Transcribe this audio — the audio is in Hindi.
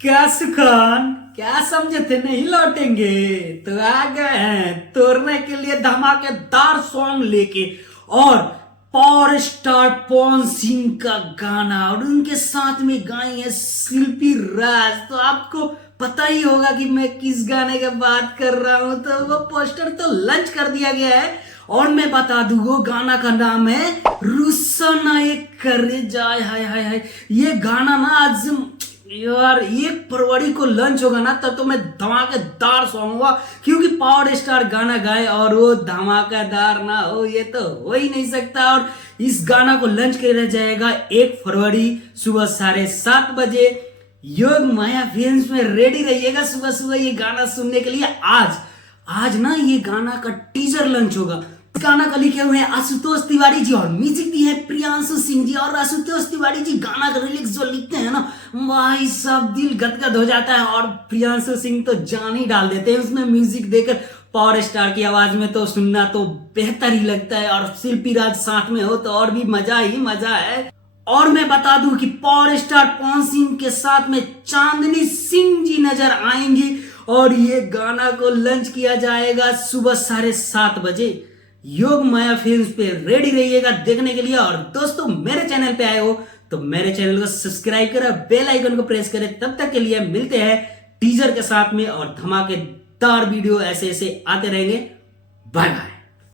क्या सुखान, क्या समझे थे नहीं लौटेंगे? तो आ गए हैं तोड़ने के लिए धमाकेदार सॉन्ग लेके, और पावर स्टार पवन सिंह का गाना, और उनके साथ में गाई है शिल्पी राज। तो आपको पता ही होगा कि मैं किस गाने की बात कर रहा हूं। तो वो पोस्टर तो लॉन्च कर दिया गया है, और मैं बता दूं वो गाना का नाम है रुस्सा ना ये करे जाए। हाय हाय हाय, ये गाना ना आज यार 1 फरवरी को लॉन्च होगा ना, तब तो मैं धमाकेदार सॉन्ग हुआ, क्योंकि पावर स्टार गाना गाए और वो धमाकेदार ना हो ये तो हो ही नहीं सकता। और इस गाना को लॉन्च किया जाएगा 1 फरवरी सुबह 7:30 बजे। योग माया फिल्म्स में रेडी रहिएगा सुबह सुबह ये गाना सुनने के लिए। आज ना ये गाना का टीजर लॉन्च होगा। इस गाना को लिखे हुए हैं आशुतोष तिवारी जी, और म्यूजिक दी है प्रियांशु सिंह जी। और आशुतोष तिवारी जी गाना का लिरिक्स जो लिखते हैं ना, भाई सब दिल गदगद हो जाता है। और प्रियांशु सिंह तो जान ही डाल देते हैं उसमें म्यूजिक देकर। पावर स्टार की आवाज में तो सुनना तो बेहतर ही लगता है, और शिल्पी राज साथ में हो तो और भी मजा ही मजा है। और मैं बता दूं कि पावर स्टार पवन सिंह के साथ में चांदनी सिंह जी नजर आएंगी, और ये गाना को लॉन्च किया जाएगा सुबह 7:30 बजे। योग माया फिल्म्स पे रेडी रहिएगा देखने के लिए। और दोस्तों, मेरे चैनल पे आए हो तो मेरे चैनल को सब्सक्राइब करें, बेल आइकन को प्रेस करें। तब तक के लिए मिलते हैं टीजर के साथ में, और धमाकेदार वीडियो ऐसे ऐसे आते रहेंगे। Bye bye.